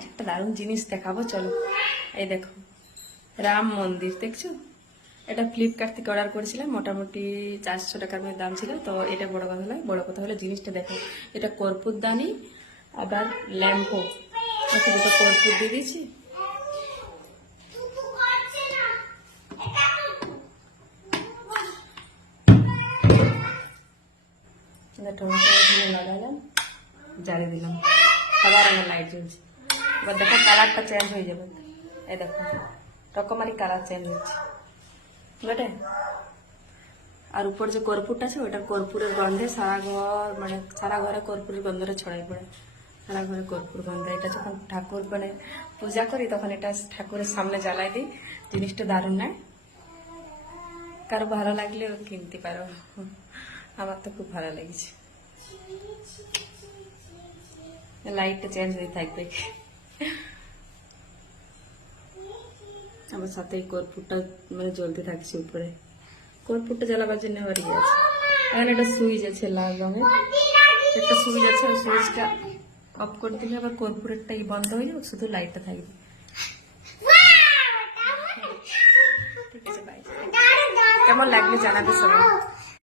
আজ একটা দারুণ জিনিস দেখাবো, চলো। এই দেখো, রাম মন্দির দেখছো? এটা ফ্লিপকার্ট থেকে অর্ডার করেছিলাম, মোটামুটি 400 টাকার মধ্যে দাম ছিল। তো এটা বড় কথা নয়, বড় কথা হলো জিনিসটা দেখো। এটা কর্পূরদানি আবার ল্যাম্পো, আচ্ছা দুটো কর্পূর দিয়ে দিয়েছি। লাগালাম, জ্বালিয়ে দিলাম, আবার আমার লাইট জ্বলছে। এবার দেখো কালারটা চেঞ্জ হয়ে যাবে। এই দেখো রকমারি কালার চেঞ্জ হচ্ছে বুঝলে। আর উপর যে কর্পূরটা আছে, ওইটা কর্পূরের গন্ধে সারা ঘর, মানে সারা ঘরে কর্পূরের গন্ধটা ছড়াই পড়ে, সারা ঘরে কর্পূর গন্ধ। এটা যখন ঠাকুর মানে পূজা করি তখন এটা ঠাকুরের সামনে জ্বালাই দিই। জিনিসটা দারুণ নয়? কারো ভালো লাগলে কিনতে পারো, আমার তো খুব ভালো লেগেছে। লাইটটা চেঞ্জ হয়ে থাকবে। আমার সাথে এই কর্পূরটা মানে জ্বলতে থাকছে উপরে। কর্পূরটা জ্বালাবার জন্য আবার ইয়ে আছে, এখানে একটা সুইচ আছে লাল রঙের, একটা সুইচ আছে, ওই সুইচটা অফ করে দিলে আবার কর্পূরেরটা বন্ধ হয়ে যাবে, শুধু লাইটটা থাকবে। ঠিক আছে, বাই। কেমন লাগলো জানাবে সবাই।